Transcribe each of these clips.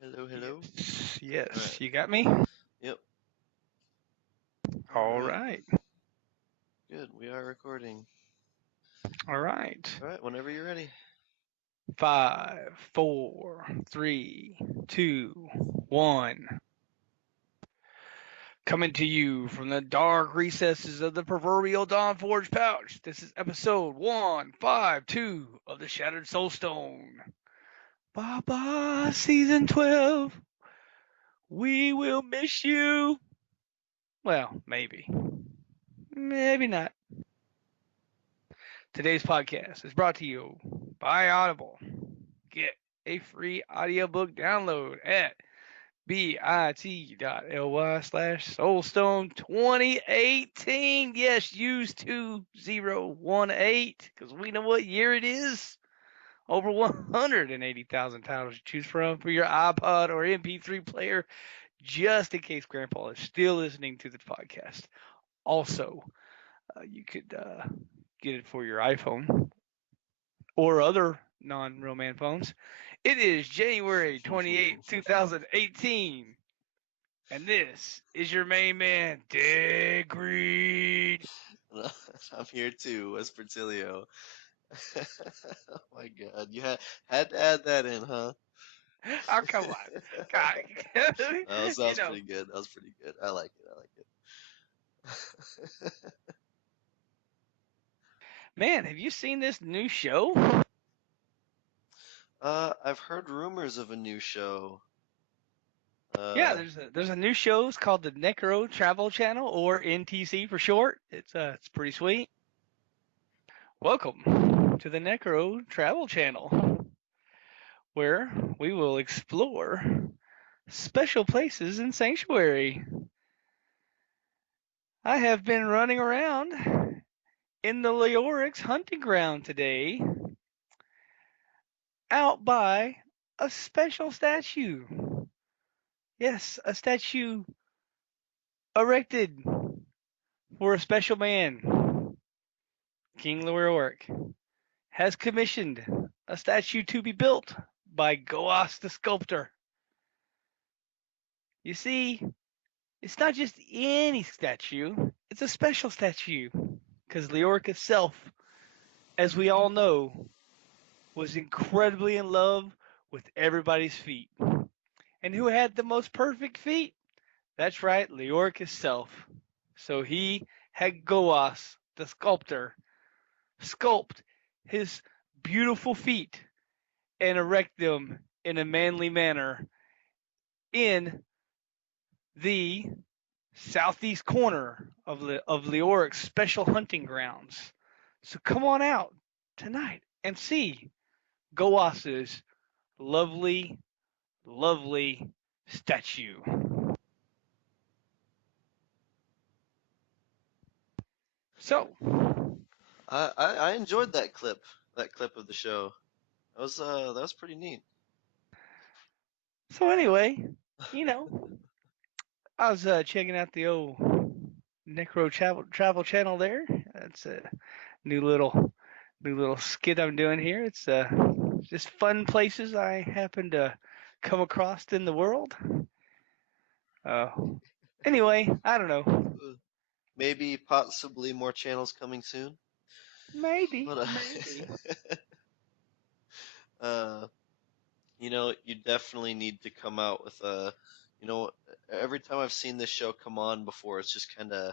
Hello, hello. Yes, All right. you got me? Yep. All All right. right. Good. We are recording. All right. All right. Whenever you're ready. 5, 4, 3, 2, 1. Coming to you from the dark recesses of the proverbial Dawn Forge pouch. This is episode 152 of the Shattered Soulstone. Bye-bye, season 12. We will miss you. Well, maybe. Maybe not. Today's podcast is brought to you by Audible. Get a free audiobook download at bit.ly/Soulstone2018. Yes, use 2018 because we know what year it is. Over 180,000 titles to choose from for your iPod or MP3 player, just in case Grandpa is still listening to the podcast. Also, you could get it for your iPhone or other non-real man phones. It is January 28th, 2018, and this is your main man, Dick Greed. I'm here too, Wespertilio. Oh my God. You had to add that in, huh? Oh, come on. God. That you was know, pretty good. That was pretty good. I like it. I like it. man, have you seen this new show? I've heard rumors of a new show. Yeah, Uh, there's a new show. It's called the Necro Travel Channel, or NTC for short. It's pretty sweet. Welcome to the Necro Travel Channel, where we will explore special places in Sanctuary. I have been running around in the Leorix hunting ground today, out by a special statue. Yes, a statue erected for a special man. King Leoric has commissioned a statue to be built by Goas the sculptor. You see, it's not just any statue, it's a special statue. Because Leoric itself, as we all know, was incredibly in love with everybody's feet. And who had the most perfect feet? That's right, Leoric himself. So he had Goas, the sculptor, sculpt his beautiful feet and erect them in a manly manner in the southeast corner of Leoric's special hunting grounds. So come on out tonight and see Goas's lovely, lovely statue. So, I enjoyed that clip. That clip of the show. That was pretty neat. so anyway, you know, I was checking out the old Necro Travel Channel there. That's a new little new little skit I'm doing here. It's just fun places I happen to come across in the world. Uh, anyway, I don't know. Uh, Maybe possibly more channels coming soon. Maybe, But maybe. uh, you definitely need to come out with a, you know, every time I've seen this show come on before, it's just kind of,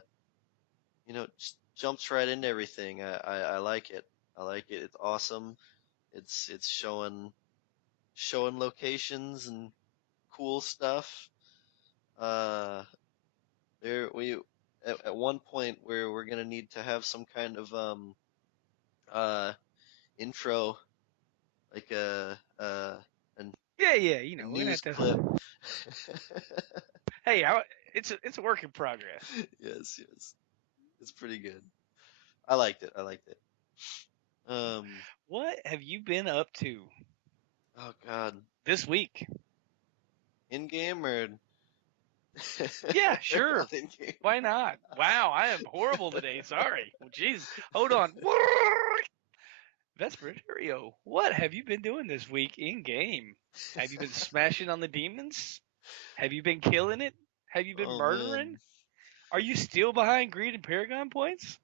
just jumps right into everything. I like it. I like it. It's awesome. It's showing locations and cool stuff. Uh, there we at one point where we're gonna need to have some kind of uh intro, like an Yeah. a We're gonna news have clip. to. Hey, it's a work in progress. Yes, yes. It's pretty good. I liked it. I liked it. Um, What have you been up to oh God. this week? In game or Yeah, sure. not in game? Why not? Wow, I am horrible today. Sorry. Well, jeez. Hold on. Vesperio, what have you been doing this week in game? Have you been smashing on the demons? Have you been killing it? Have you been Oh man, murdering? Are you still behind Greed and Paragon points?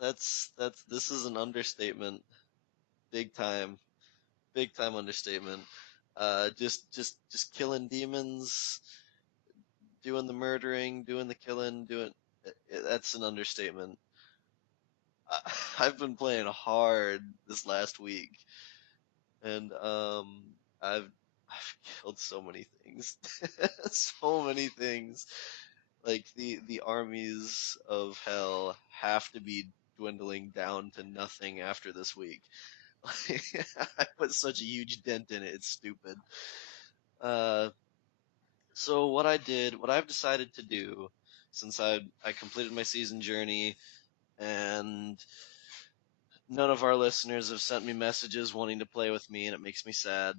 that's this is an understatement, big time, big time understatement. Just killing demons, doing the murdering, doing the killing, doing that's an understatement. I've been playing hard this last week, and I've killed so many things, so many things. Like the armies of hell have to be dwindling down to nothing after this week. I put such a huge dent in it. It's stupid. Uh, so what I've decided to do, since I completed my season journey and none of our listeners have sent me messages wanting to play with me, and it makes me sad.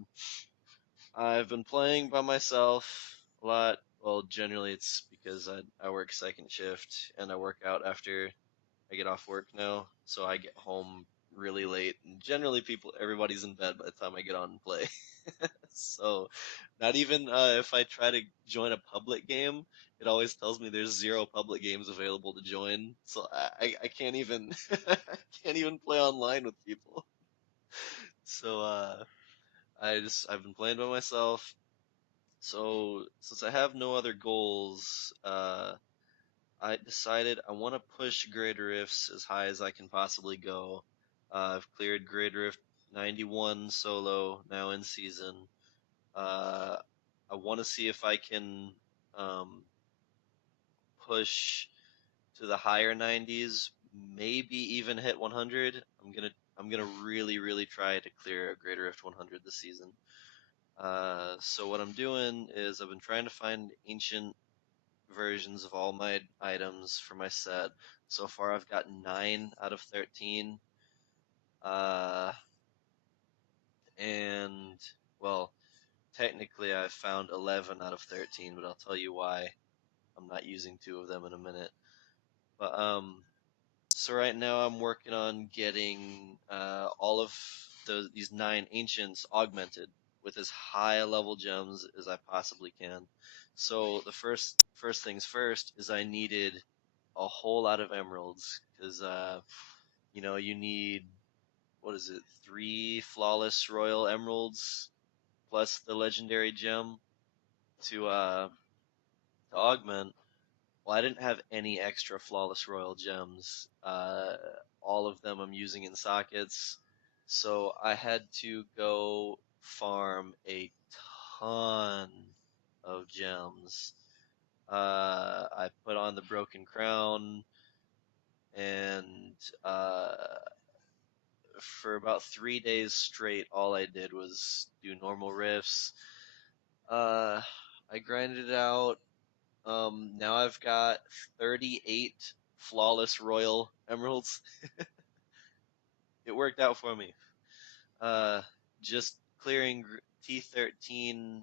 I've been playing by myself a lot. Well, generally it's because I work second shift and I work out after I get off work now, so I get home really late, and generally everybody's in bed by the time I get on and play. So, not even if I try to join a public game, it always tells me there's zero public games available to join. So I can't even I can't even play online with people. So I've been playing by myself. So since I have no other goals, I decided I want to push Greater Rifts as high as I can possibly go. I've cleared Greater Rift 91 solo now in season. Uh, I want to see if I can um, push to the higher 90s, maybe even hit 100. I'm gonna really try to clear a Greater Rift 100 this season. So what I'm doing is I've been trying to find ancient versions of all my items for my set. So far, I've got 9 out of 13. Uh, and, well, technically, I've found 11 out of 13, but I'll tell you why. I'm not using 2 of them in a minute. But, so right now I'm working on getting all of these 9 ancients augmented with as high a level gems as I possibly can. So the first things first is I needed a whole lot of emeralds because you need, what is it, 3 flawless royal emeralds plus the legendary gem to augment. Well, I didn't have any extra flawless royal gems. All of them I'm using in sockets, so I had to go farm a ton of gems. I put on the broken crown, and for about 3 days straight, all I did was do normal riffs. Uh, I grinded it out. Now I've got 38 flawless royal emeralds. It worked out for me. Uh, just clearing T13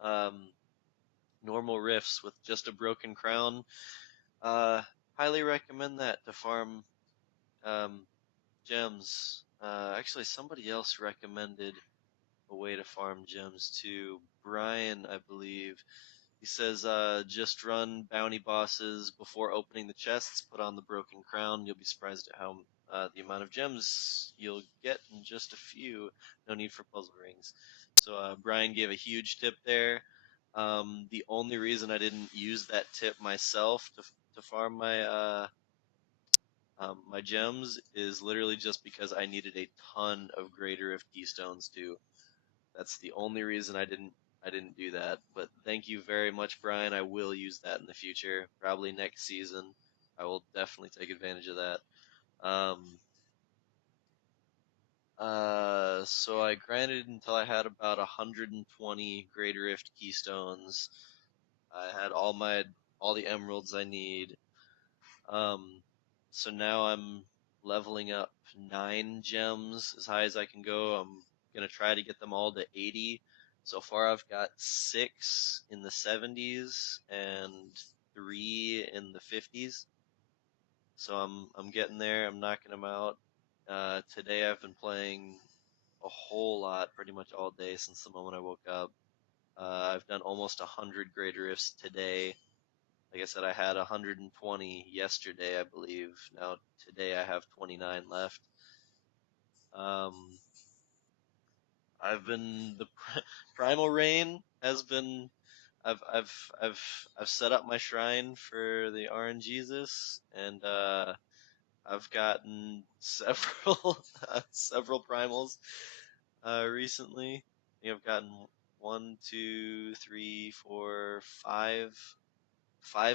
um, normal rifts with just a broken crown. Uh, Highly recommend that to farm um, gems. Actually, somebody else recommended a way to farm gems too. Brian, I believe. He says, just run bounty bosses before opening the chests, put on the broken crown. You'll be surprised at how the amount of gems you'll get in just a few. No need for puzzle rings. So Brian gave a huge tip there. The only reason I didn't use that tip myself to farm my gems is literally just because I needed a ton of Greater Rift Keystones too. That's the only reason I didn't do that. But thank you very much, Brian. I will use that in the future, probably next season. I will definitely take advantage of that. Um, so I grinded until I had about 120 Greater Rift Keystones. I had all the emeralds I need. Um, so now I'm leveling up 9 gems as high as I can go. I'm gonna try to get them all to 80. So far, I've got 6 in the 70s and 3 in the 50s. So I'm getting there. I'm knocking them out. Today I've been playing a whole lot, pretty much all day since the moment I woke up. I've done almost 100 grade rifts today. Like I said, I had 120 yesterday, I believe. Now today I have 29 left. Um, I've been the Primal Rain has been. I've set up my shrine for the RNGesus, and I've gotten several several primals recently. I think I've gotten one, two, three, four, five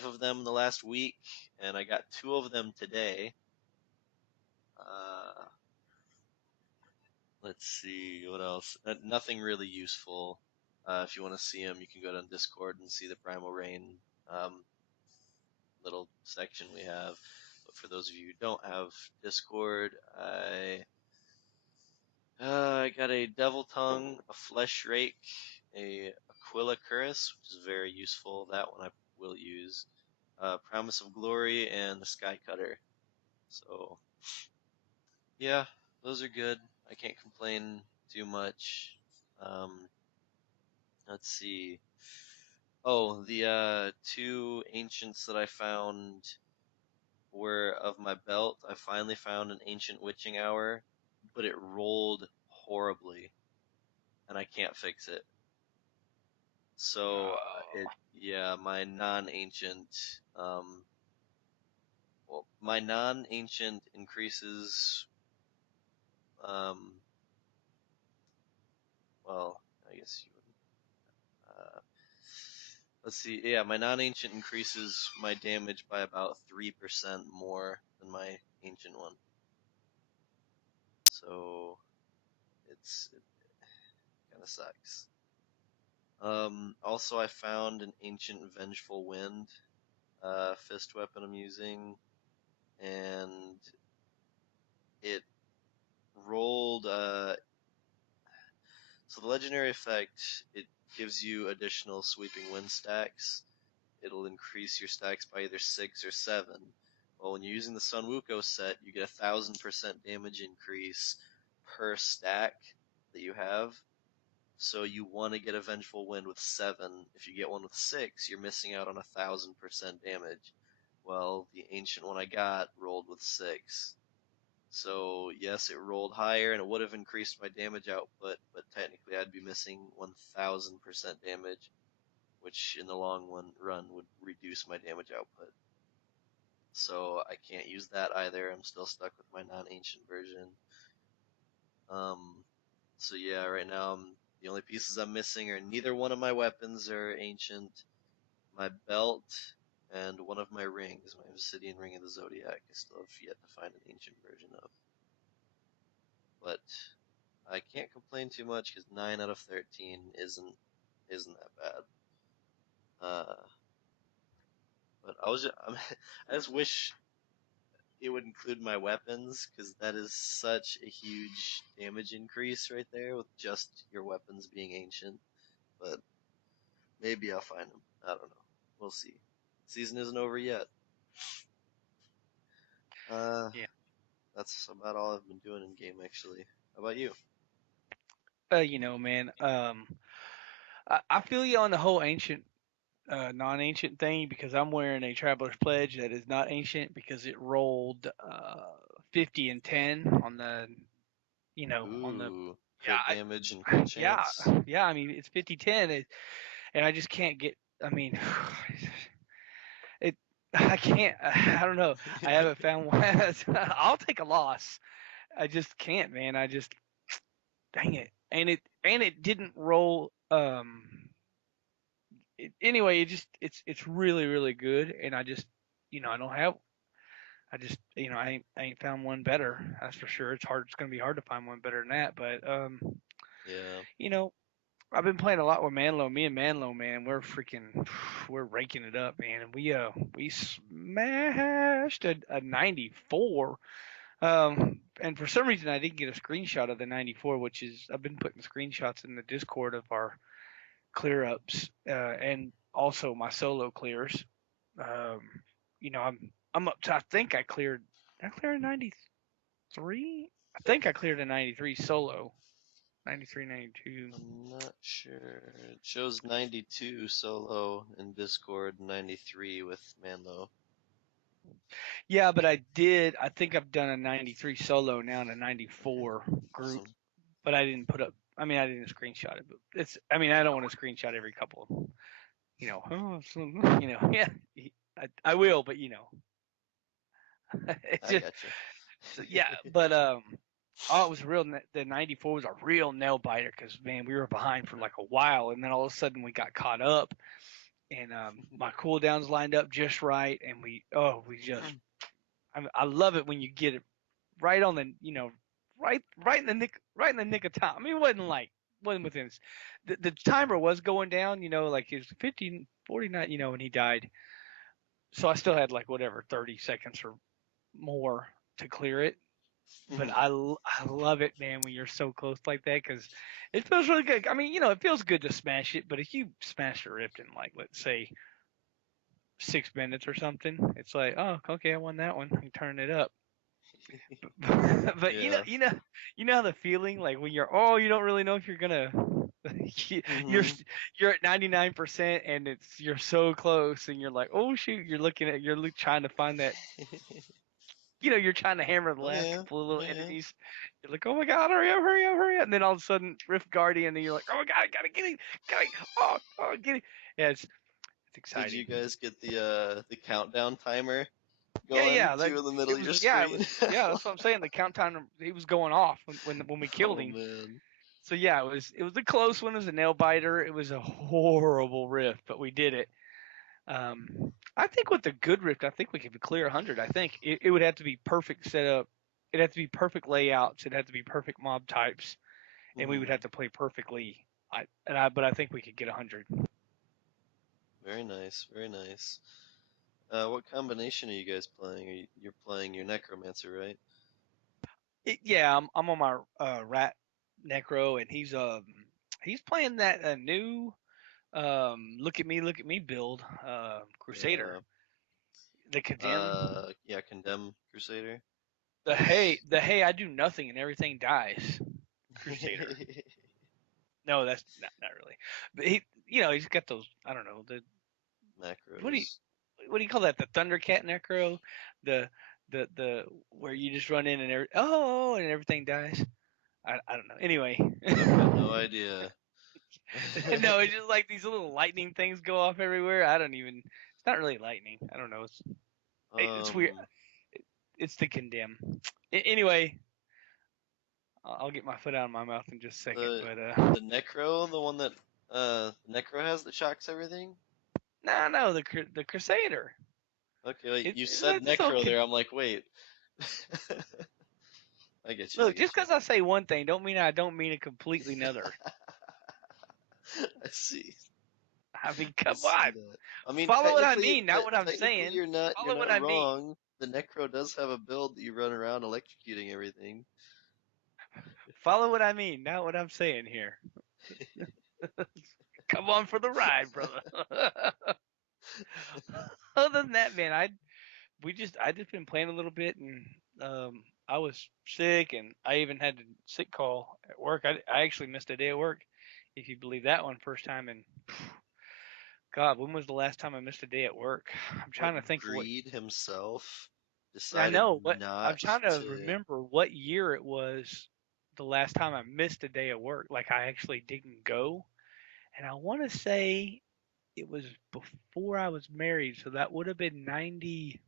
of them in the last week, and I got two of them today. Uh, let's see what else. Nothing really useful. If you want to see them, you can go to Discord and see the Primal Rain um, little section we have. But for those of you who don't have Discord, I got a Devil Tongue, a Flesh Rake, a Aquila Curse, which is very useful. That one I will use. Promise of Glory, and the Sky Cutter. So, yeah, those are good. I can't complain too much. Um, let's see. Oh, the two ancients that I found were of my belt. I finally found an ancient witching hour, but it rolled horribly, and I can't fix it. So Oh, yeah, my non-ancient, um, well, my non-ancient increases, um, well, I guess you would, let's see, yeah, my non-ancient increases my damage by about 3% more than my ancient one. So it kind of sucks. Also I found an ancient vengeful wind, fist weapon I'm using, and it rolled so the legendary effect, it gives you additional sweeping wind stacks. It'll increase your stacks by either 6 or 7. Well, when you're using the Sun Wukong set, you get 1,000% damage increase per stack that you have. So you want to get a Vengeful Wind with 7. If you get one with 6, you're missing out on 1,000% damage. Well, the ancient one I got rolled with 6. So yes, it rolled higher and it would have increased my damage output, but technically I'd be missing 1000% damage, which in the run would reduce my damage output. So I can't use that either. I'm still stuck with my non-ancient version. Um, so yeah, right now the only pieces I'm missing are neither one of my weapons are ancient, my belt, and one of my rings, my Obsidian Ring of the Zodiac. I still have yet to find an ancient version of. But I can't complain too much because 9 out of 13 isn't that bad. But I just wish it would include my weapons because that is such a huge damage increase right there with just your weapons being ancient. But maybe I'll find them. I don't know. We'll see. Season isn't over yet. Uh, yeah. that's about all I've been doing in game actually. How about you? Man, I feel you on the whole ancient, non-ancient thing because I'm wearing a Traveler's Pledge that is not ancient because it rolled 50 and 10 on the, on the, Ooh, crit yeah, damage and crit yeah, chance. yeah. I mean, it's 50-10, and I just can't get. I mean, it. I can't. I don't know. I haven't found one. I'll take a loss. I just can't, man. I just dang it. And it didn't roll. Anyway, it's really really good, and I just I don't have. I just I ain't found one better. That's for sure. It's hard. It's gonna be hard to find one better than that. But Yeah. you know, I've been playing a lot with Manlo. Me and Manlo, man, we're raking it up, man. And we smashed a 94. And for some reason I didn't get a screenshot of the 94, which is I've been putting screenshots in the Discord of our clear ups and also my solo clears. Um, I'm up to I think I cleared 93. I think I cleared a 93 solo. 93, 92. I'm not sure. It shows 92 solo in Discord, 93 with Manlo. Yeah, but I think I've done a 93 solo now and a 94 group, Awesome. but I didn't put up. I mean, I didn't screenshot it, but it's. I mean, I don't want to screenshot every couple of, yeah. I will, but it's I just gotcha. so, yeah. But oh, it was real. The 94 was a real nail biter because man, we were behind for like a while, and then all of a sudden we got caught up, and my cooldowns lined up just right, and we just. I love it when you get it right on the right in the nick of time. I mean, it wasn't within the timer was going down, like it was 50 49, when he died. So I still had like whatever 30 seconds or more to clear it. But I love it, man, when you're so close like that because it feels really good. I mean, it feels good to smash it, but if you smash a rift in like let's say 6 minutes or something, it's like, oh, okay, I won that one. I can turn it up. But Yeah. how the feeling like when you don't really know if you're gonna you're Hmm. you're at 99% and you're so close and you're like, oh shoot, trying to find that, you're trying to hammer the Oh last yeah. couple of Oh little yeah. enemies. You're like, oh my god, hurry up, hurry up, hurry up. And then all of a sudden Rift Guardian and you're like, oh my god, I gotta get it, get it. Yeah, it's Did you exciting. guys get the countdown timer Yeah, going yeah, too in the middle it of your was, yeah, it screen? was, yeah, that's what I'm saying. The countdown, he was going off when we killed Oh him. man. So yeah, it was a close one. It was a nail biter. It was a horrible rift, but we did it. I think with the good rift, I think we could clear 100. I think it would have to be perfect setup. It'd have to be perfect layouts. It'd have to be perfect mob types, and we would Hmm. have to play perfectly. But I think we could get 100. Very nice. Very nice. What combination are you guys playing? You're playing your Necromancer, right? Yeah, I'm on my rat necro, and he's playing that new look at me build Crusader, Uh, the condemn. yeah, Condemn Crusader. The hey, I do nothing and everything dies. Crusader. No, that's not really. But he's got those. I don't know what do you Macros. what do you call that? The Thundercat Necro, the the where you just run in and and everything dies. I don't know. Anyway, I've got no idea. no, it's just like these little lightning things go off everywhere. I don't even. It's not really lightning. I don't know. It's weird. um, It's the condemn. Anyway, I'll get my foot out of my mouth in just a second. the But the Necro, the one that Necro has that shocks everything. no, the Crusader. Okay, like you It's said like this Necro there. I'm like, wait. I get you. I look. Just get you. because I say one thing, don't mean I don't mean a completely another. I see. I mean, I come see on, that. I mean, follow what I mean, not what I'm technically saying. you're Follow what not I mean. wrong. The Necro does have a build that you run around electrocuting everything. Follow what I mean, not what I'm saying here. Come on for the ride, brother. Other than that, man, I just been playing a little bit, and I was sick, and I even had a sick call at work. I actually missed a day at work, if you believe that one. First time in God, when was the last time I missed a day at work? I'm What trying to think of what. Greed himself I decided know what I'm not trying to to. remember what year it was the last time I missed a day at work. Like I actually didn't go, and I want to say it was before I was married, so that would have been 98.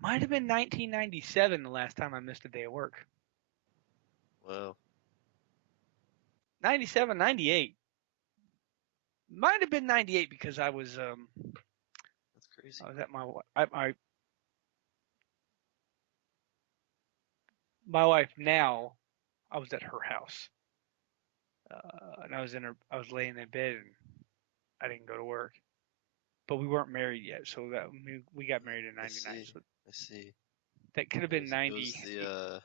Might have been 1997 the last time I missed a day at work. Well, 97, 98. Might have been 98 because that's crazy. I was at my wife now. I was at her house, and I was laying in bed and I didn't go to work. But we weren't married yet, so that we got married in I '99. see. So I see. that could have been It was 90, the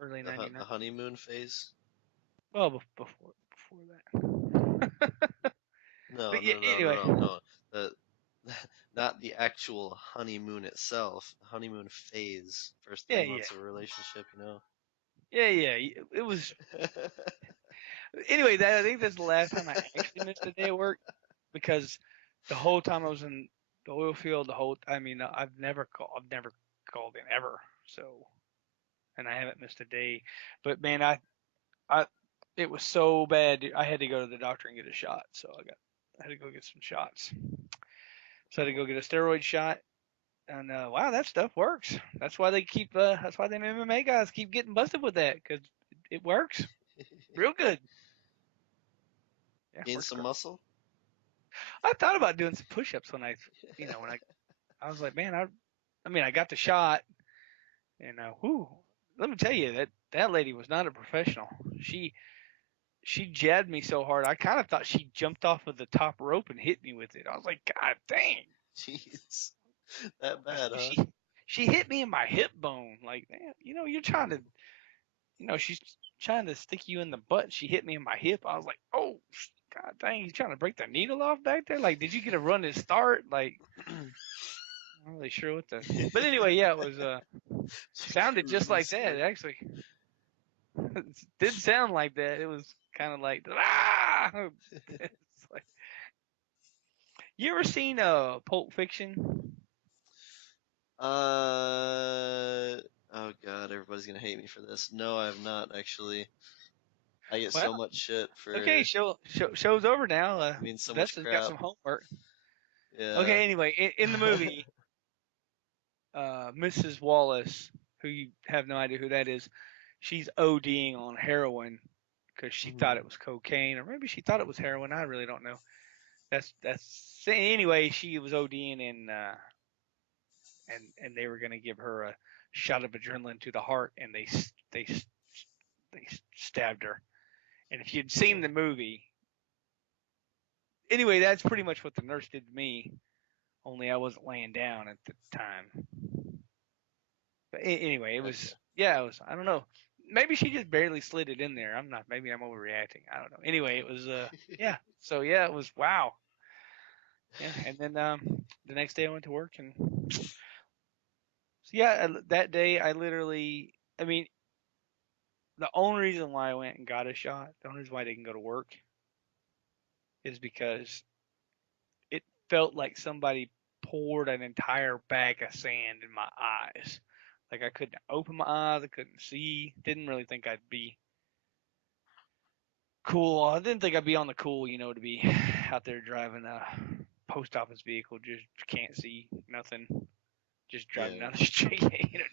early '99. the honeymoon phase. Well, before that. No, But yeah, no, no, no, anyway, no, no. The not the actual honeymoon itself. The honeymoon phase, first Yeah, 3 months yeah, of a relationship, you know. yeah. It was anyway. I think that's the last time I actually missed a day of work because the whole time I was in the oil field, I mean, I've never called in ever. So, and I haven't missed a day. But man, I, it was so bad. I had to go to the doctor and get a shot. So I had to go get some shots. So I had to go get a steroid shot. And wow, that stuff works. That's why they keep. That's why the MMA guys keep getting busted with that because it works real good. Yeah, Gain works some great. muscle. I thought about doing some push-ups when I was like, man, I mean, I got the shot, and whoo, let me tell you that lady was not a professional. She jabbed me so hard, I kind of thought she jumped off of the top rope and hit me with it. I was like, God dang! Jeez, that I bad, huh? she hit me in my hip bone. Like, man, you're trying to, she's trying to stick you in the butt. She hit me in my hip. I was like, oh, God dang! You trying to break the needle off back there? Like, did you get a running start? Like, I'm not really sure what the. But anyway, yeah, it was. Sounded just Running like that. start. Actually, it did sound like that. It was kind of like ah. It's like, you ever seen Pulp Fiction? Oh God, everybody's gonna hate me for this. No, I have not actually. I get Well, so much shit okay, for show's over now. being so much Vesta's got crap. some homework. Yeah. Okay, anyway, in the movie, Mrs. Wallace, who you have no idea who that is, she's ODing on heroin because she thought Mhm. it was cocaine, or maybe she thought it was heroin. I really don't know. That's anyway. She was ODing and they were gonna give her a shot of adrenaline to the heart, and they stabbed her. And if you'd seen the movie, anyway, that's pretty much what the nurse did to me. Only I wasn't laying down at the time. But anyway, it Gotcha. was yeah, it was. I don't know. Maybe she just barely slid it in there. I'm not. Maybe I'm overreacting. I don't know. Anyway, it was yeah. So yeah, it was wow. Yeah, and then the next day I went to work and so yeah, that day I literally. I mean, the only reason why I went and got a shot, the only reason why I didn't go to work, is because it felt like somebody poured an entire bag of sand in my eyes. Like I couldn't open my eyes, I couldn't see. Didn't really think I'd be cool. I didn't think I'd be on the cool, to be out there driving a post office vehicle, just can't see nothing, just driving Yeah. down the street,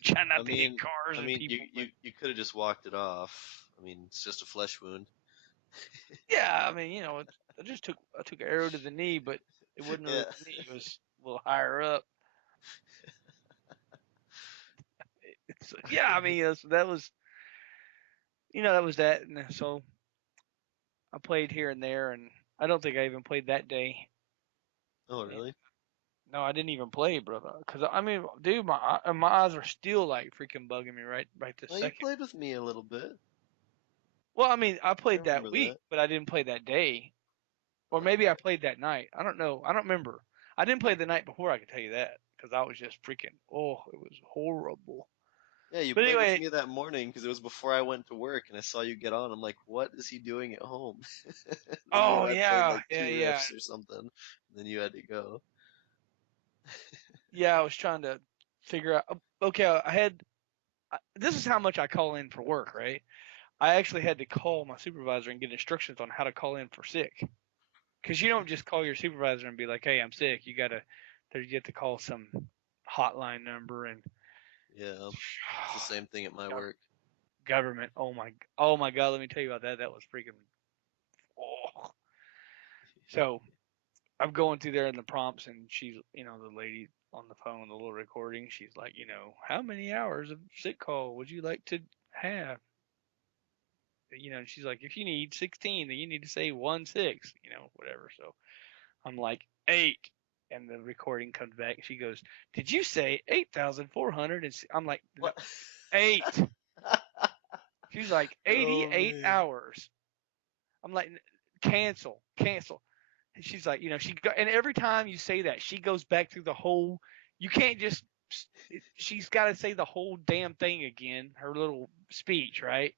trying I not to hit mean, cars I and mean, you people. you But you could have just walked it off. I mean, it's just a flesh wound. yeah, I mean, I took an arrow to the knee, but it wasn't really Yeah. the knee; it was a little higher up. Yeah, I mean, so that was that was that, and so I played here and there, and I don't think I even played that day. Oh, And really? no, I didn't even play, brother. Cause I mean, dude, my eyes are still like freaking bugging me right this Oh, you second. played with me a little bit. Well, I mean, I I played that remember week, that. but I didn't play that day, or Oh. maybe I played that night. I don't know. I don't remember. I didn't play the night before. I can tell you that because I was just freaking. Oh, it was horrible. Yeah, you But played with anyway, me that morning because it was before I went to work, and I saw you get on. I'm like, what is he doing at home? Then oh I played yeah, like yeah, two yeah, riffs or something. And then you had to go. yeah. I was trying to figure out. Okay, I had. This is how much I call in for work, right? I actually had to call my supervisor and get instructions on how to call in for sick. Because you don't just call your supervisor and be like, "Hey, I'm sick." You have to call some hotline number and Yeah, it's the same thing at my work. government. Oh my God. Let me tell you about that. That was freaking. Oh. So I'm going through there in the prompts, and she's, the lady on the phone, the little recording. She's like, how many hours of sick call would you like to have? And she's like, if you need 16, then you need to say 1 6, whatever. So I'm like, 8. And the recording comes back. She goes, did you say 8,400? And I'm like, no, What? 8. She's like, Oh 88 man. hours. I'm like, cancel, cancel. And she's like, and every time you say that, she goes back through the whole. You can't just. She's got to say the whole damn thing again. Her little speech, right?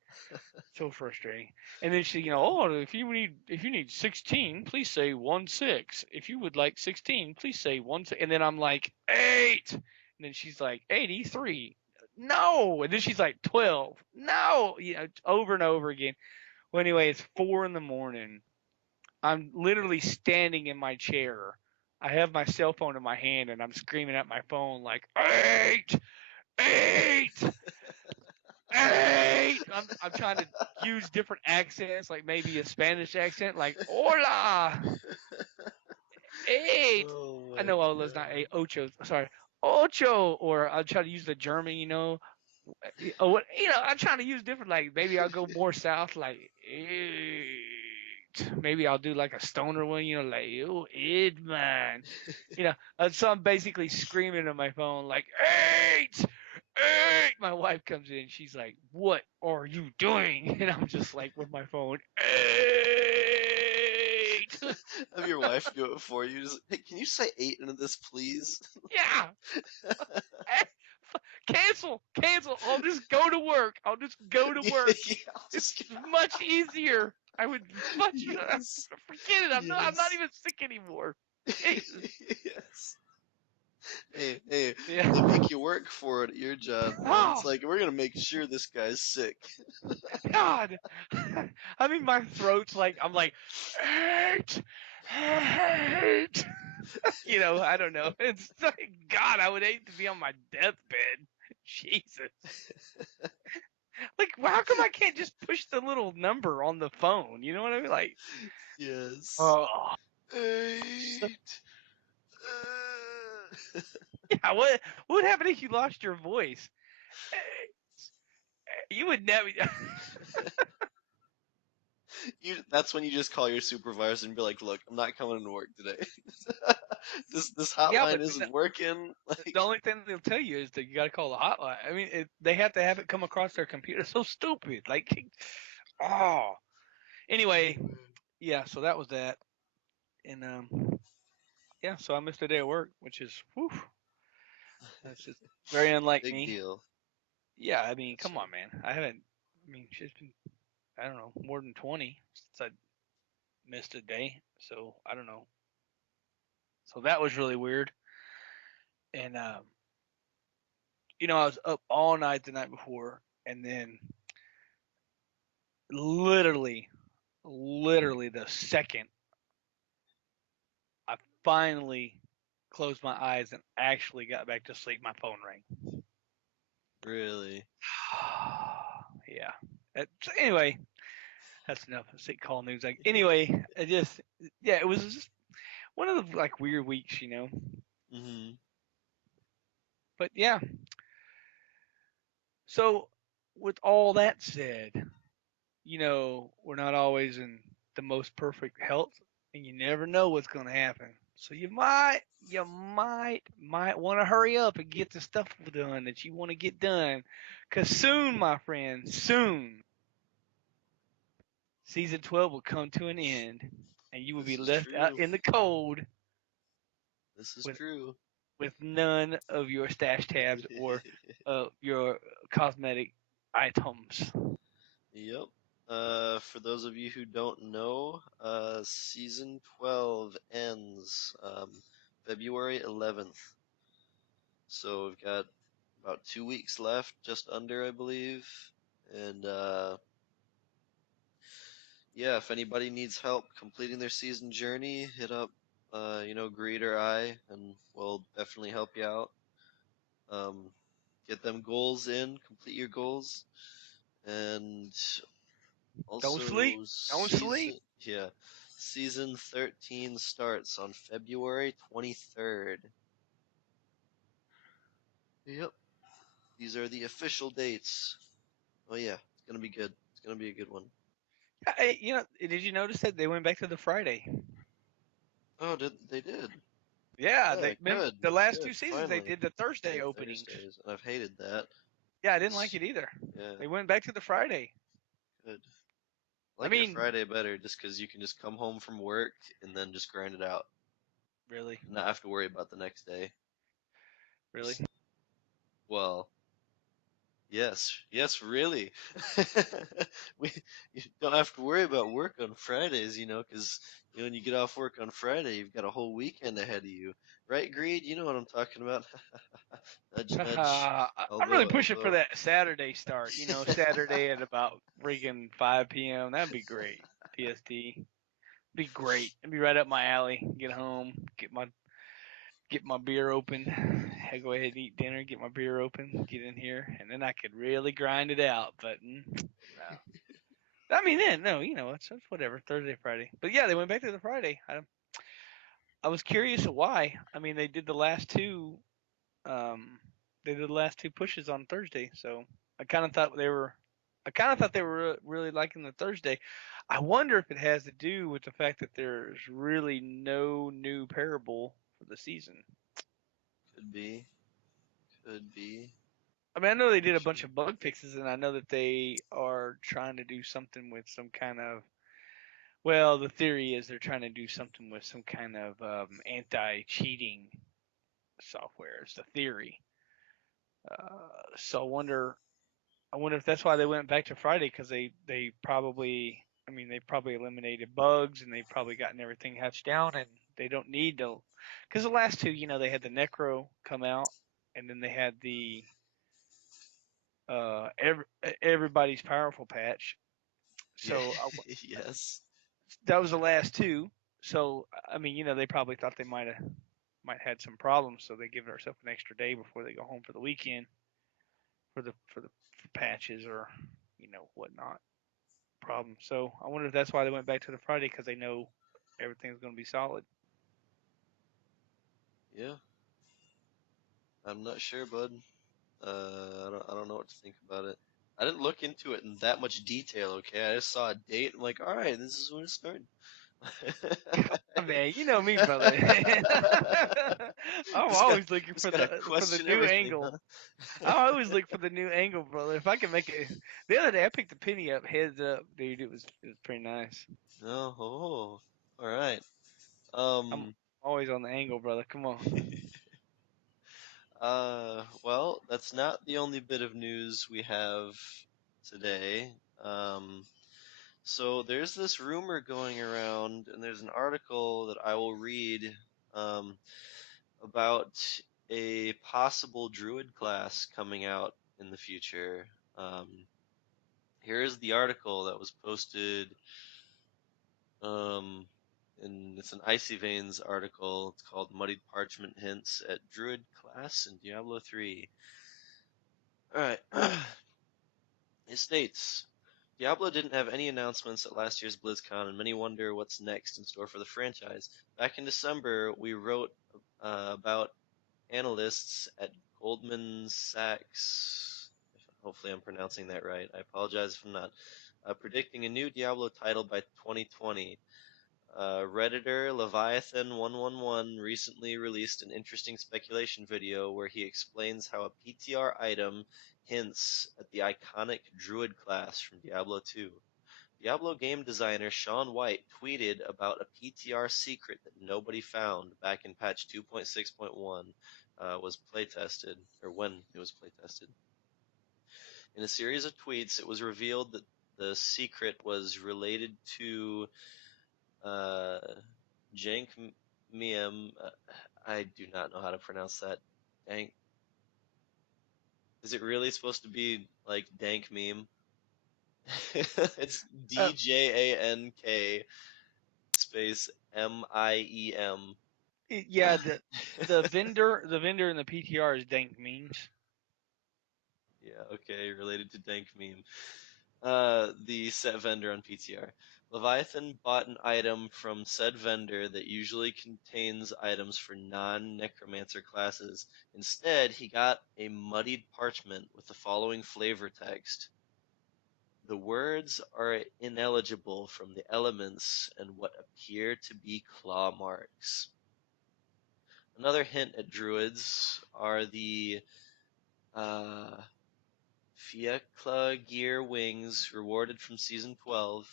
So frustrating. And then she, oh, if you need 16, please say 1-6. If you would like 16, please say 1-6. And then I'm like 8. And then she's like 83. No. And then she's like 12. No. Over and over again. Well, anyway, it's 4 in the morning. I'm literally standing in my chair. I have my cell phone in my hand and I'm screaming at my phone like 8, 8, 8. I'm trying to use different accents, like maybe a Spanish accent, like hola, 8. Oh I my know Ola's not god. 8, ocho. Sorry, ocho. Or I'll try to use the German, Or what, I'm trying to use different. Like maybe I'll go more south, like 8. Maybe I'll do like a stoner one, like oh, 8 man. So I'm basically screaming on my phone like 8, 8. My wife comes in. She's like, "What are you doing?" And I'm just like with my phone, 8. Have your wife do it for you. Just, hey, can you say 8 into this, please? Yeah. Cancel, cancel. I'll just go to work. I'll just go to Yeah, work. yeah, I'll It's just much easier. I would much yes, forget it. I'm not yes, even sick anymore. Jesus. yes. Hey, they Yeah. make you work for it at your job, man. It's Oh like we're gonna make sure this guy's sick. God. I mean, my throat's like I'm like hate, hate. I don't know. It's like God. I would hate to be on my deathbed. Jesus. Like, how come I can't just push the little number on the phone? You know what I mean? Like, Yes. oh, 8. yeah. What would happen if you lost your voice? You would never. That's when you just call your supervisor and be like, "Look, I'm not coming to work today. This Yeah, hotline but isn't working." the only thing they'll tell you is that you got to call the hotline. I mean, they have to have it come across their computer. It's so stupid. Like, oh. Anyway, yeah. So that was that, and yeah. So I missed a day of work, which is, whew, that's just very unlike Big me. deal. Yeah, I mean, Yes, come sir. on, man. I haven't. I mean, it's been, I don't know, more than 20 since I missed a day. So I don't know. So that was really weird. And I was up all night the night before, and then literally, literally the second I finally closed my eyes and actually got back to sleep, my phone rang. Really? Yeah. So anyway, that's enough. Let's see, call news. Like anyway, yeah, it was just one of the like weird weeks. Hmm. But yeah, so with all that said, we're not always in the most perfect health, and you never know what's going to happen. So you might want to hurry up and get the stuff done that you want to get done, because soon, my friend, soon, season 12 will come to an end, and you will be This is left out true. in the cold This is with true. with none of your stash tabs or your cosmetic items. Yep. For those of you who don't know, season 12 ends February 11th. So we've got about 2 weeks left, just under, I believe. And yeah, if anybody needs help completing their season journey, hit up, Greed or I, and we'll definitely help you out. Um, get them goals in, complete your goals, and Don't sleep. also Don't sleep. season 13 starts on February 23rd. Yep, these are the official dates. Oh yeah, it's gonna be good. It's gonna be a good one. Did you notice that they went back to the Friday? Oh, did? Yeah, Yeah, they remember good, the last good. two seasons they Finally, did the Thursday the openings. Thursdays, and I've hated that. Yeah, I didn't like It's, it either. yeah, They went back to the Friday. good. I I like your mean, Friday better just because you can just come home from work and then just grind it out really, and not have to worry about the next day. really. Just, well, yes, really. we You don't have to worry about work on Fridays, because when you get off work on Friday, you've got a whole weekend ahead of you, right? Greed, you know what I'm talking about. Nudge, nudge. I'm really Elbow, pushing for elbow. that Saturday start. Saturday at about freaking 5 p.m. That'd be great. PST. Be great. It'd be right up my alley. Get home, get my beer open. Go ahead and eat dinner. Get my beer open. Get in here, and then I could really grind it out. But no. I mean, then no, it's whatever. Thursday, Friday. But yeah, they went back to the Friday. I was curious why. I mean, they did the last two. Um, they did the last two pushes on Thursday, so I kind of thought they were. I kind of thought they were really liking the Thursday. I wonder if it has to do with the fact that there's really no new parable for the season. Could be, could be. I mean, I know they Not did a bunch sure. of bug fixes, and I know that they are trying to do something with some kind of. Well, the theory is they're trying to do something with some kind of anti-cheating software. Is the theory. So I wonder if that's why they went back to Friday because they probably. I mean, they probably eliminated bugs and they've probably gotten everything hatched down and they don't need to. Because the last two, they had the Necro come out and then they had the every, everybody's powerful patch. Yeah, So yes. that was the last two. So I mean, they probably thought they might had some problems, so they give themselves an extra day before they go home for the weekend for patches or whatnot problems. So I wonder if that's why they went back to the Friday because they know everything's going to be solid. Yeah, I'm not sure, bud. I don't know what to think about it. I didn't look into it in that much detail. Okay, I just saw a date. I'm like, all right, this is when it started. Man, you know me, brother. I'm Just got always looking just for gotta the question new everything, angle. huh? I always look for the new angle, brother. If I can make it. The other day I picked a penny up, heads up, dude. It was pretty nice. No, oh, all right. I'm Um, always on the angle, brother. Come on. well, that's not the only bit of news we have today. Um, so there's this rumor going around, and there's an article that I will read, um, about a possible druid class coming out in the future. Um, Here is the article that was posted, um, and it's an Icy Veins article. It's called Muddied Parchment Hints at Druid Class in Diablo 3. Alright. It states Diablo didn't have any announcements at last year's BlizzCon, and many wonder what's next in store for the franchise. Back in December, we wrote about analysts at Goldman Sachs. Hopefully, I'm pronouncing that right. I apologize if I'm not. Predicting a new Diablo title by 2020. Redditor Leviathan111 recently released an interesting speculation video where he explains how a PTR item hints at the iconic Druid class from Diablo 2. Diablo game designer Sean White tweeted about a PTR secret that nobody found back in patch 2.6.1 was playtested, or when it was playtested. In a series of tweets, it was revealed that the secret was related to uh, Jank Miem. I do not know how to pronounce that. Dank. Is it really supposed to be like Dank Meme? It's Uh, DJANK space MIEM. yeah, the vendor in the PTR is Dank Means. Yeah, okay, related to Dank Meme. The set vendor on PTR. Leviathan bought an item from said vendor that usually contains items for non-necromancer classes. Instead, he got a muddied parchment with the following flavor text. The words are ineligible from the elements and what appear to be claw marks. Another hint at druids are the Fiacla gear wings rewarded from season 12.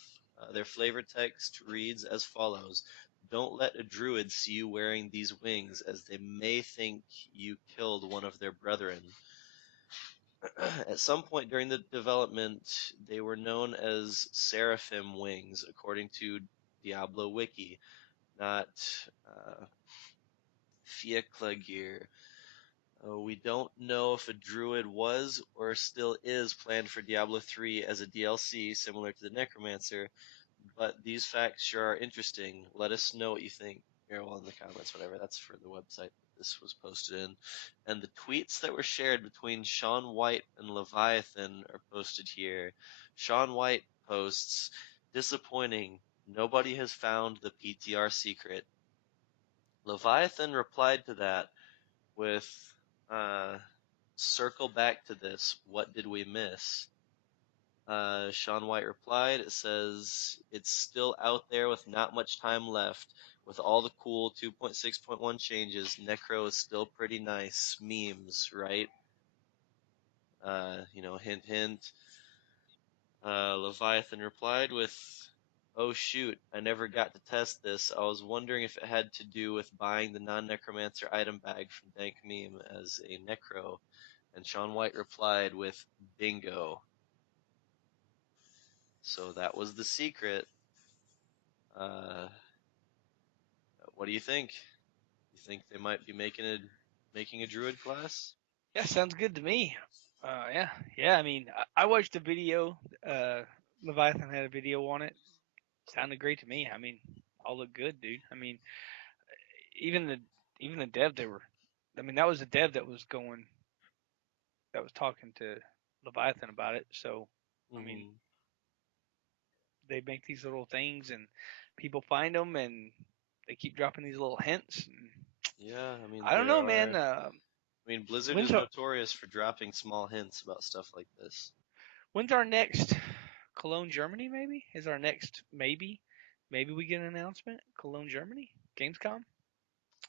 Their flavor text reads as follows: "Don't let a druid see you wearing these wings, as they may think you killed one of their brethren." At some point during the development, they were known as seraphim wings, according to Diablo Wiki, not Fiaclagir. We don't know if a druid was or still is planned for Diablo 3 as a DLC, similar to the Necromancer, but these facts sure are interesting. Let us know what you think. Here, well, in the comments, whatever. That's for the website that this was posted in. And the tweets that were shared between Sean White and Leviathan are posted here. Sean White posts, "Disappointing. Nobody has found the PTR secret." Leviathan replied to that with, "Circle back to this. What did we miss?" Sean White replied, it says, "It's still out there with not much time left. With all the cool 2.6.1 changes, Necro is still pretty nice. Memes, right?" Hint, hint. Leviathan replied with, "Oh shoot, I never got to test this. I was wondering if it had to do with buying the non-necromancer item bag from Dank Meme as a Necro." And Sean White replied with, "Bingo." So that was the secret. Uh, what do you think? You think they might be making a druid class? Yeah, sounds good to me. Yeah. I mean, I watched a video. Uh, Leviathan had a video on it. Sounded great to me. I mean, all look good, dude. I mean, even the even the dev they were. I mean, that was the dev that was talking to Leviathan about it. So, I mean, Hmm. they make these little things and people find them and they keep dropping these little hints. And Yeah, I mean I don't there know, are. man. I mean Blizzard When's is our notorious for dropping small hints about stuff like this. when's our next Cologne, Germany? Maybe is our next maybe we get an announcement. Cologne, Germany, Gamescom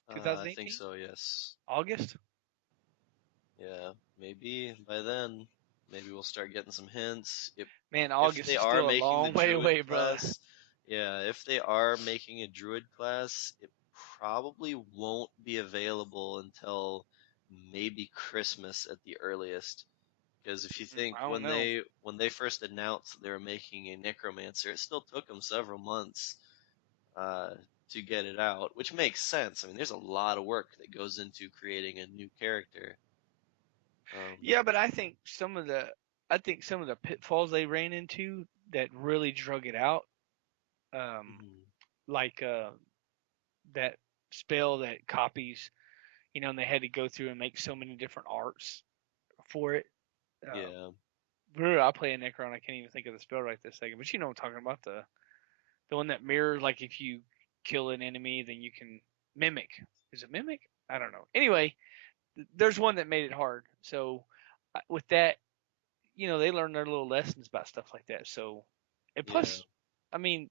I think 2018 so. Yes. August. Yeah. Maybe by then, maybe we'll start getting some hints. Man, If August they is are still a making the long way druid away, brother. class, yeah, if they are making a druid class, it probably won't be available until maybe Christmas at the earliest. Because if you think I don't know. when they first announced that they were making a necromancer, it still took them several months uh, to get it out, which makes sense. I mean, there's a lot of work that goes into creating a new character. Um, Yeah, but I think some of the pitfalls they ran into that really drug it out, um, mhm. like that spell that copies, and they had to go through and make so many different arts for it. Yeah, I play a Necron. I can't even think of the spell right this second, but you know what I'm talking about, the one that mirrors, like if you kill an enemy, then you can mimic. Is it mimic? I don't know. Anyway, there's one that made it hard. So with that, they learn their little lessons about stuff like that. So, and yeah, plus, I mean,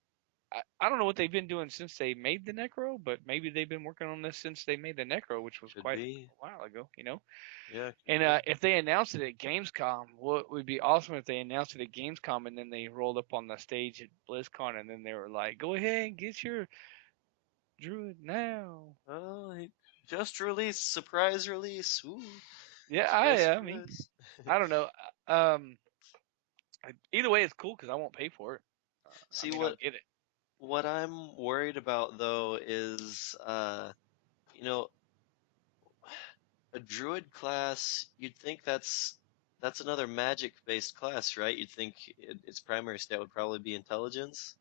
I don't know what they've been doing since they made the Necro, but maybe they've been working on this since they made the Necro, which was could quite a be. while ago. Yeah, could And be. if they announced it at Gamescom, what would be awesome if they announced it at Gamescom and then they rolled up on the stage at BlizzCon and then they were like, "Go ahead and get your Druid now." Oh, just released, surprise release. Ooh, Yeah, surprise, I mean, surprise. I don't know. Um, Either way, it's cool because I won't pay for it. I See mean, I'll what get it. what I'm worried about though is you know, a druid class, you'd think that's another magic based class, right? You'd think its primary stat would probably be intelligence.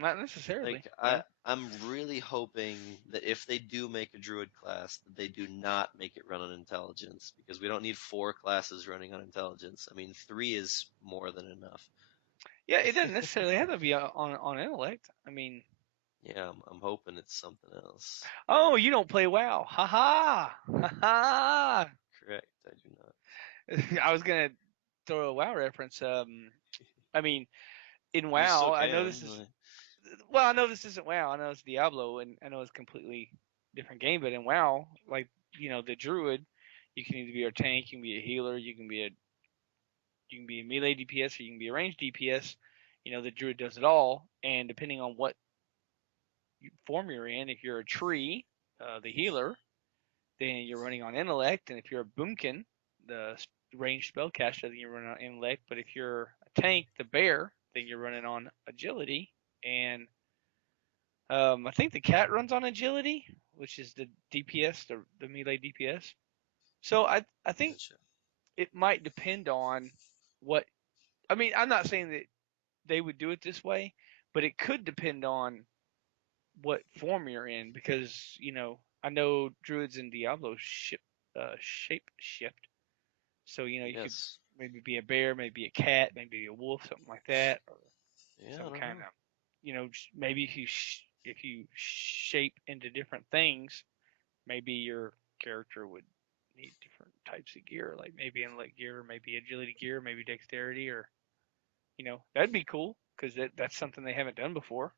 Not necessarily. Like No. I'm really hoping that if they do make a druid class, that they do not make it run on intelligence, because we don't need four classes running on intelligence. I mean, three is more than enough. Yeah, it doesn't necessarily have to be on intellect. I mean, Yeah, I'm hoping it's something else. oh, you don't play WoW. Ha ha. Ha ha. Correct, I do not. I was gonna throw a WoW reference. I mean, in You still WoW, I know can. this is well, I know this isn't WoW. I know it's Diablo, and I know it's a completely different game. But in WoW, like the Druid, you can either be a tank, you can be a healer, you can be a melee DPS, or you can be a ranged DPS. the druid does it all, and depending on what form you're in, if you're a tree, the healer, then you're running on intellect, and if you're a boomkin, the ranged spellcaster, then you're running on intellect. But if you're a tank, the bear, then you're running on agility, and I think the cat runs on agility, which is the DPS, the melee DPS. So I think Gotcha. it might depend on what. I mean, I'm not saying that they would do it this way, but it could depend on what form you're in, because I know druids in Diablo shape shift. So you could Yes. maybe be a bear, maybe a cat, maybe a wolf, something like that, or Yeah, some I don't kind know. of maybe if you shape into different things, maybe your character would need different types of gear, like maybe intellect gear, maybe agility gear, maybe dexterity, or that'd be cool because that's something they haven't done before.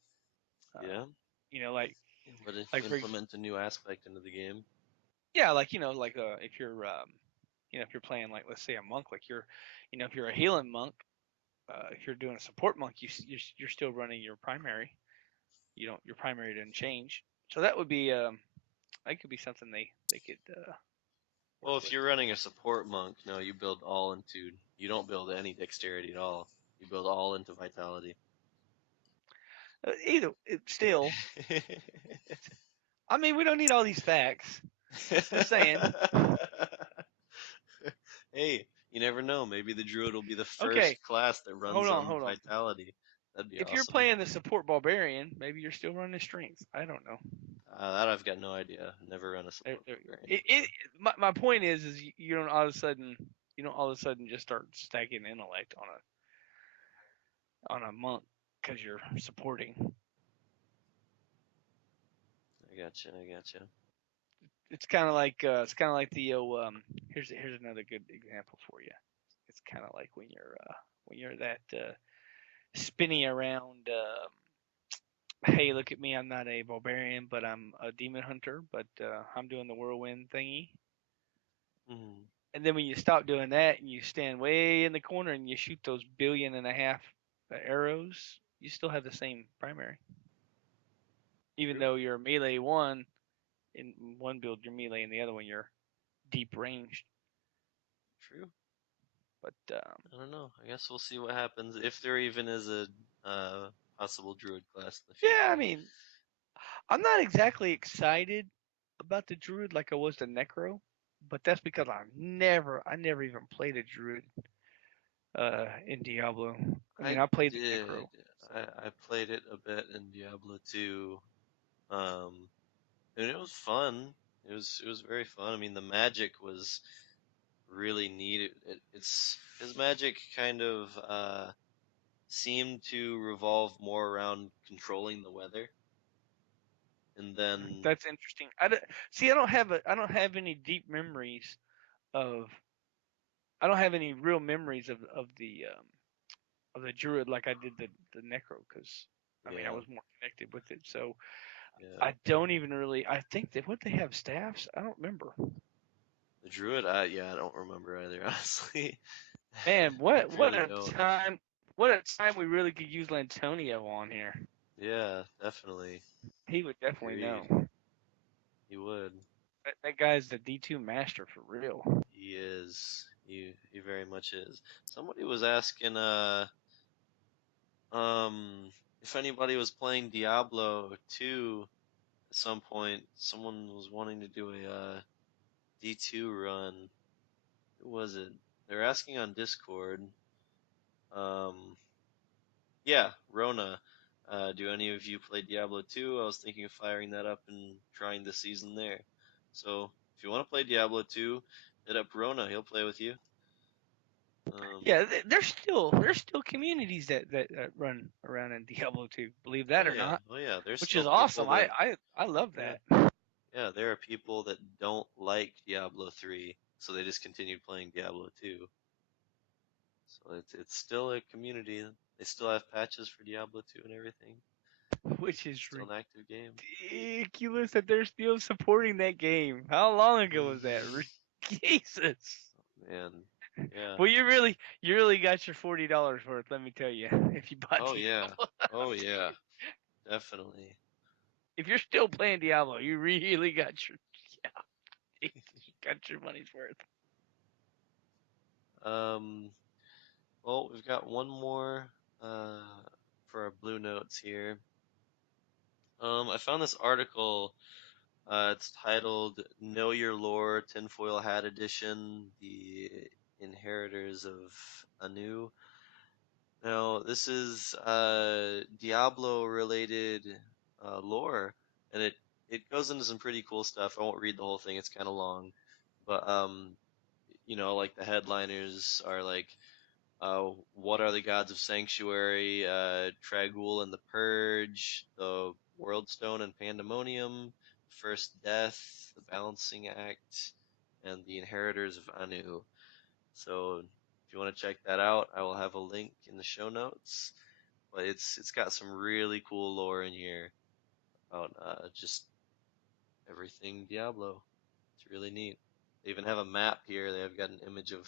Uh, Yeah. like But for implement a new aspect into the game. yeah, like if you're if you're playing, like, let's say a monk, like if you're a healing monk, if you're doing a support monk, you're still running your primary. Your primary didn't change, so that could be something they could work Well, if with. you're running a support monk, no, you build all into. You don't build any dexterity at all. You build all into vitality. Either still, I mean, we don't need all these facts. Just saying. Hey, you never know. Maybe the druid will be the Okay, first class that runs on hold on. vitality. That'd be If you're awesome. playing the support barbarian, maybe you're still running strength. I don't know. That I've got no idea. Never run a There, support there, barbarian it, before. my point is you don't all of a sudden just start stacking intellect on a monk because you're supporting. I gotcha. I gotcha. It's kind of like the here's another good example for you. It's kind of like when you're that spinning around. Hey, look at me! I'm not a barbarian, but I'm a demon hunter. But I'm doing the whirlwind thingy. Hmm. And then when you stop doing that and you stand way in the corner and you shoot those billion and a half arrows, you still have the same primary. Even True. though you're melee one, in one build you're melee, in the other one you're deep ranged. True. But I don't know. I guess we'll see what happens if there even is a uh, possible druid class in the yeah, I future. mean, I'm not exactly excited about the druid like I was the necro, but that's because I never even played a druid in Diablo. I mean, I I played the did. necro. So I played it a bit in Diablo 2. Um, and it was fun. It was very fun. I mean, the magic was really neat. It's his magic kind of seemed to revolve more around controlling the weather, and then that's interesting. See, I don't have any deep memories of I don't have any real memories of the druid like I did the necro, because I mean I yeah, was more connected with it. So yeah, I don't even really. I think that what they have staffs. I don't remember. the druid. Yeah, I don't remember either. Honestly, Man, I really don't. what a time we really could use Lantonio on here. Yeah, definitely. He would definitely Agreed. know. He would. That guy's the D2 master for real. He is. He very much is. Somebody was asking if anybody was playing Diablo 2 at some point. Someone was wanting to do a D2 run. Who was it? They're asking on Discord. Um yeah, Rona. Do any of you play Diablo 2? I was thinking of firing that up and trying the season there. So, if you want to play Diablo 2, hit up Rona. He'll play with you. Um, Yeah, there's still communities that run around in Diablo 2. Believe oh that or yeah, not, oh yeah. There's which still is people awesome. that I love yeah, that. yeah. There are people that don't like Diablo 3, so they just continued playing Diablo 2. So it's still a community. They still have patches for Diablo 2 and everything. Which is Still an active game. ridiculous that they're still supporting that game. How long ago was that? Jesus. Man. Yeah. Well, you really got your $40 worth. Let me tell you, if you bought Oh yeah. Diablo. Oh yeah. Definitely. If you're still playing Diablo, you really got your yeah, got your money's worth. Um. Well, we've got one more for our blue notes here. I found this article. It's titled "Know Your Lore: Tinfoil Hat Edition: The Inheritors of Anu." Now, this is Diablo related lore, and it goes into some pretty cool stuff. I won't read the whole thing; it's kind of long, but like the headliners are like, what are the gods of Sanctuary? Tragul and the Purge, the World Stone and Pandemonium, First Death, the Balancing Act, and the Inheritors of Anu. So if you want to check that out, I will have a link in the show notes. But it's got some really cool lore in here about just everything Diablo. It's really neat. They even have a map here. They've got an image of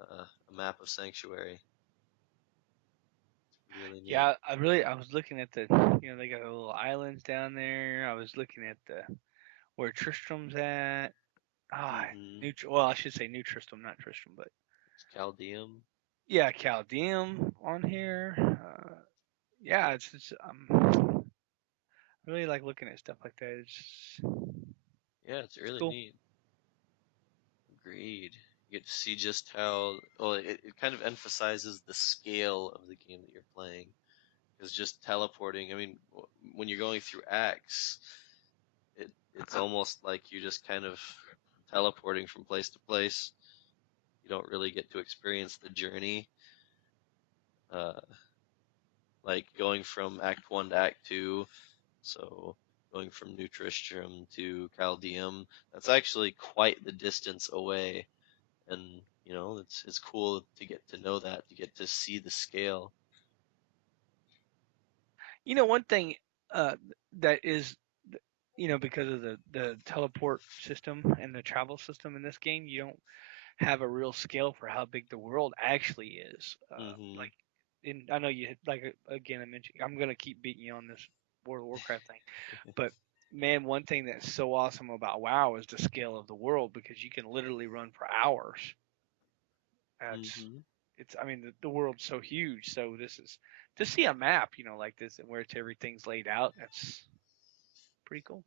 a map of Sanctuary. It's really neat. Yeah, I was looking at the, they got the little islands down there. I was looking at the where Tristram's at. Ah, Mm-hmm. well, I should say New Tristram, not Tristram, but It's Chaldeum. yeah, Chaldeum on here. Yeah, it's I really like looking at stuff like that. Yeah, it's It's really cool. neat. Agreed. You get to see just how, well, it kind of emphasizes the scale of the game that you're playing. Because just teleporting, I mean, when you're going through acts, it's almost like you're just kind of teleporting from place to place. You don't really get to experience the journey. Uh, like going from Act 1 to Act 2, so going from New Tristram to Chaldeum, that's actually quite the distance away. And it's cool to get to know that, to get to see the scale. One thing uh, that is, because of the teleport system and the travel system in this game, you don't have a real scale for how big the world actually is. Hmm. Like, I know you like again. I mentioned I'm gonna keep beating you on this World of Warcraft thing, but man, one thing that's so awesome about WoW is the scale of the world because you can literally run for hours. It's Hmm. it's I mean the world's so huge, so this is to see a map, like this and where it's everything's laid out. That's pretty cool.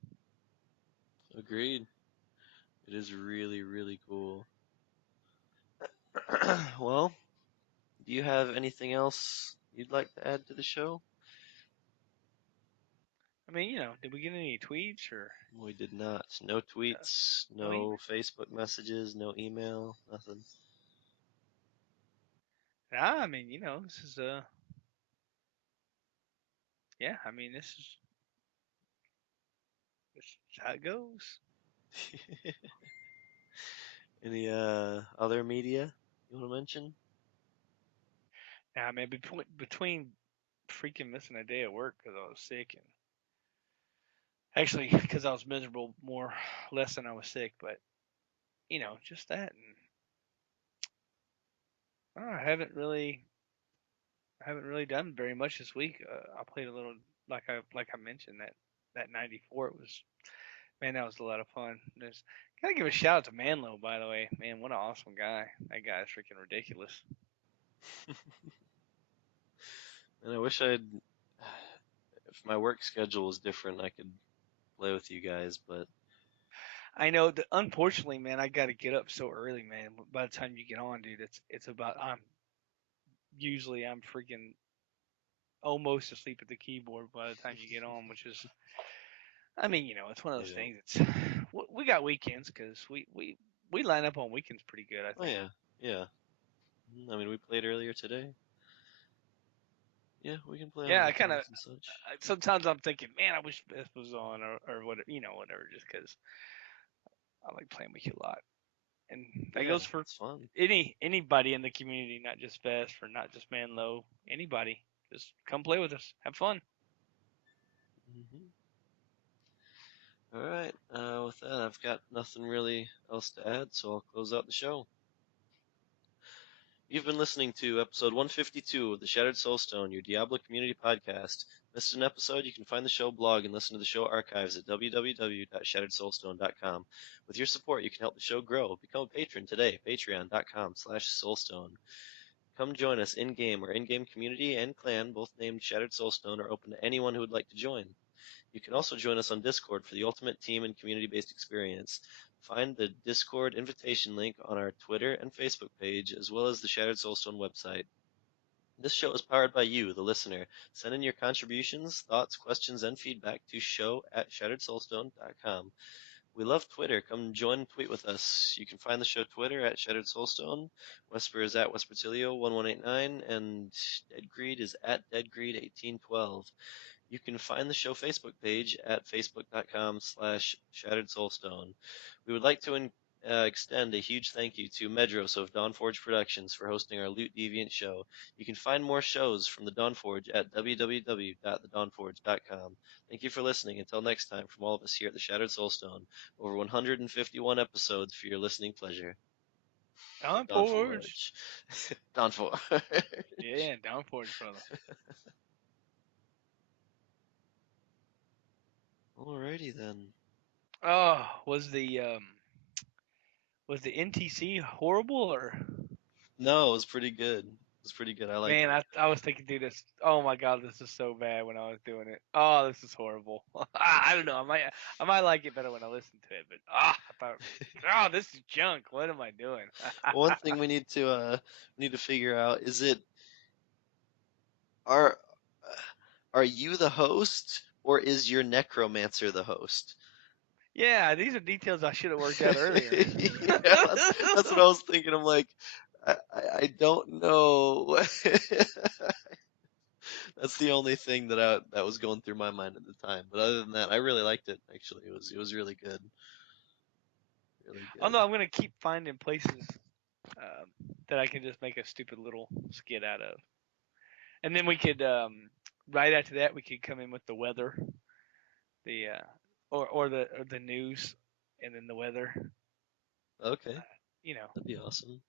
Agreed. It is really, really cool. Well, do you have anything else you'd like to add to the show? I mean, did we get any tweets or We did not. No tweets, no email? no Facebook messages, no email, nothing. Nah, I mean, this is yeah, I mean, this is how it goes. Any other media you want to mention? Nah, man, between freaking missing a day at work because I was sick and actually because I was miserable more less than I was sick, but just that and I haven't really done very much this week. I played a little like I mentioned that 94. It was man, that was a lot of fun. There's gotta give a shout out to Manlo by the way. Man, what an awesome guy. That guy is freaking ridiculous. And I wish I'd, if my work schedule was different, I could play with you guys, but I know that unfortunately, man, I got to get up so early, man. By the time you get on, dude, it's about I'm freaking almost asleep at the keyboard by the time you get on, which is I mean, it's one of those yeah. things. It's we got weekends because we line up on weekends pretty good, I Oh think. yeah, yeah. I mean, we played earlier today. Yeah, we can play on Yeah, I kind of weekends and such. sometimes I'm thinking, man, I wish this was on or whatever, whatever, just because I like playing with you a lot, and that Yeah, goes for it's fun. anybody in the community, not just Vesper, not just Manlow, anybody. Just come play with us, have fun. Hmm. All right. With that, I've got nothing really else to add, so I'll close out the show. You've been listening to episode 152 of the Shattered Soulstone, your Diablo community podcast. Missed an episode? You can find the show blog and listen to the show archives at www.shatteredsoulstone.com. With your support, you can help the show grow. Become a patron today, patreon.com/soulstone. Come join us in-game. Our in-game community and clan, both named Shattered Soulstone, are open to anyone who would like to join. You can also join us on Discord for the ultimate team and community-based experience. Find the Discord invitation link on our Twitter and Facebook page, as well as the Shattered Soulstone website. This show is powered by you, the listener. Send in your contributions, thoughts, questions, and feedback to show@shatteredsoulstone.com. We love Twitter. Come join and tweet with us. You can find the show Twitter at Shattered Soulstone. Wesper is at Wespertilio1189, and Dead Greed is at DeadGreed1812. You can find the show Facebook page at facebook.com/Shattered Soulstone. We would like to extend a huge thank you to Medros of Dawnforge Productions for hosting our Loot Deviant show. You can find more shows from the Dawnforge at www.thedawnforge.com. Thank you for listening. Until next time, from all of us here at the Shattered Soulstone, over 151 episodes for your listening pleasure. Dawn Forge. Dawnforge. Dawnforge. Yeah, Dawn Forge, brother. Alrighty then. Oh, was the NTC horrible or? No, it was pretty good. It was pretty good. I liked Man, it. I was thinking, dude, this. Oh my god, this is so bad when I was doing it. Oh, this is horrible. I don't know. I might like it better when I listen to it, but I thought, oh, this is junk. What am I doing? One thing we need to figure out is are are you the host or is your necromancer the host? Yeah, these are details I should have worked out earlier. Yeah, that's what I was thinking. I'm like, I don't know. That's the only thing that was going through my mind at the time. But other than that, I really liked it. Actually, it was really good, really Oh good. no, I'm gonna keep finding places that I can just make a stupid little skit out of, and then we could right after that we could come in with the weather, the or the news, and then the weather. Okay, You know, that'd be awesome.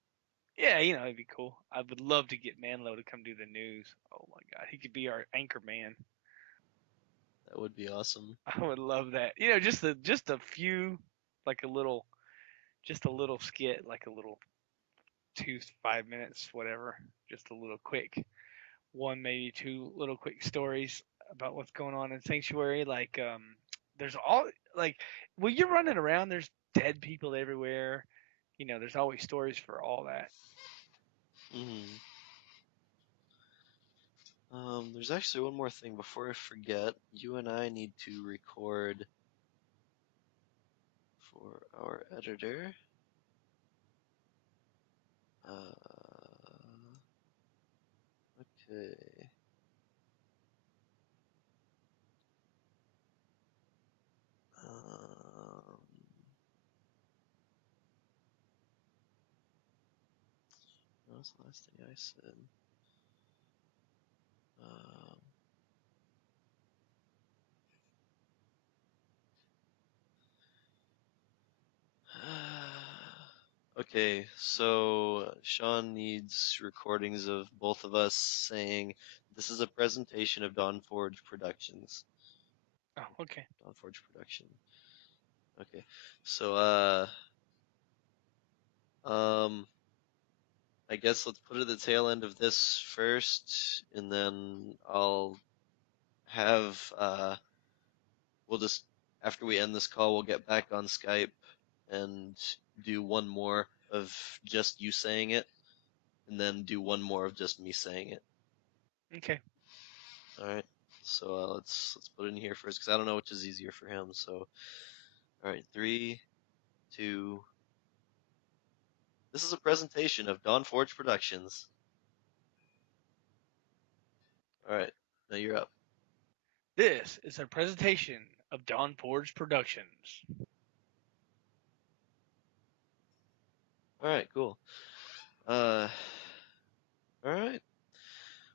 yeah, it'd be cool. I would love to get Manlo to come do the news. Oh my god, he could be our anchor man. That would be awesome. I would love that. Just a few, like just a little skit, like a little 5 minutes, whatever. Just a little quick one, maybe two little quick stories about what's going on in Sanctuary. Like, there's all like when you're running around, there's dead people everywhere. There's always stories for all that. Hmm. There's actually one more thing before I forget. You and I need to record for our editor. Okay. Um, what was the last thing I said? Um, okay, so Sean needs recordings of both of us saying this is a presentation of Dawnforge Productions. Oh, okay. Dawnforge Production. Okay, so um, I guess let's put it at the tail end of this first, and then I'll have we'll just after we end this call, we'll get back on Skype and do one more of just you saying it, and then do one more of just me saying it. Okay. All right. So let's put it in here first because I don't know which is easier for him. So all right, 3, 2. This is a presentation of Dawnforge Productions. All right, now you're up. This is a presentation of Dawn Forge Productions. All right, cool. Uh, all right.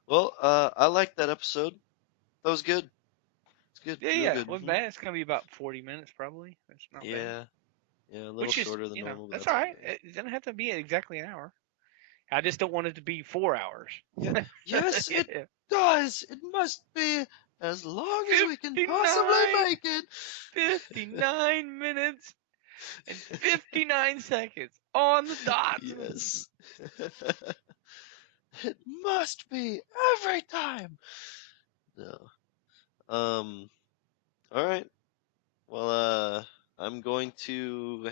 Well, I liked that episode. That was good. It's good, Yeah, real yeah. good. Wasn't bad. It's gonna be about 40 minutes probably. That's not bad. Yeah, yeah, a little Which is, shorter than normal, but that's that's all right. okay. It doesn't have to be exactly an hour. I just don't want it to be 4 hours. Yeah, yes, it Yeah. does. It must be as long as we can possibly 59, make it. 59 minutes and 59 seconds on the dot. Yes. It must be every time. No. All right. Well, I'm going to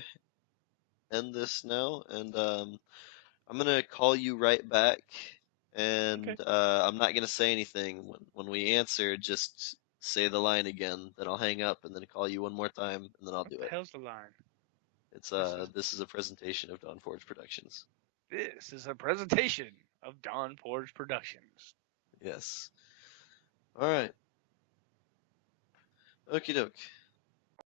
end this now, and I'm gonna call you right back, Okay. and I'm not gonna say anything when we answer. Just say the line again, then I'll hang up, and then call you one more time, and then I'll What do the it. hell's the line? It's This is this is a presentation of Dawn Forge Productions. this is a presentation of Dawn Forge Productions. Yes. All right. Okie doke.